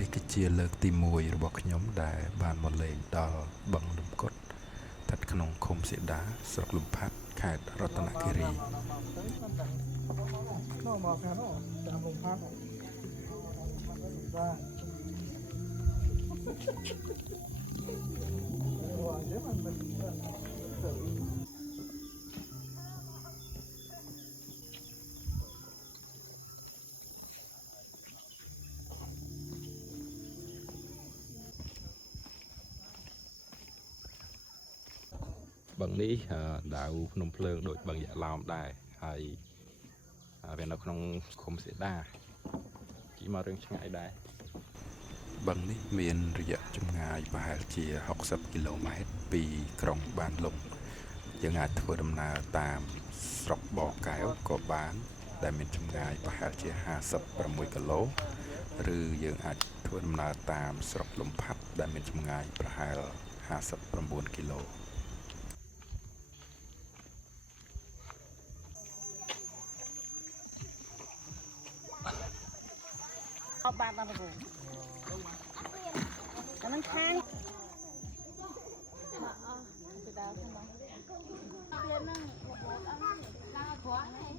នេះគឺជាលើកទី1របស់ខ្ញុំដែលបានមកលេងដល់បឹងលំកុដស្ថិតក្នុងឃុំសៀដាស្រុកលំផាត់ខេត្តរតនគិរីបឹងនេះដៅភ្នំភ្លើងដូចបឹងយ៉ាឡោមដែរហើយវានៅក្នុងឃុំសៀដាជីមករឿងឆ្ងាយដែរបឹងនេះមានរយៈចម្ងាយប្រហែលជា60គីឡូម៉ែត្រពីក្រុងបានលុងយើងអាចធ្វើដំណើរតាមស្រុកបកែវក៏បានដែលមានចម្ងាយប្រហែលជា56គីឡូឬយើងអាចធ្វើដំណើរតាមស្រុកលំផាត់ដែលមានចម្ងាយប្រហែល59គីឡូបានដល់គ្រូតែនឹងខាងមកអស់ទៅដល់ហ្នឹងទៀតហ្នឹងឡើងគ្រាន់ហី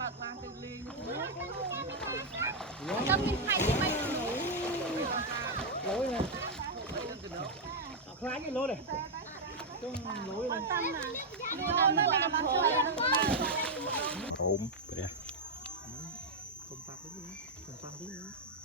បាត់បានទៅលេងខ្ញុំមានថៃទីមិនលុយណាខ្លាចឯលុយទេចុងលុយណាតាមណាអូមព្រះគុំប៉ាក់វិញគុំប៉ាក់វិញ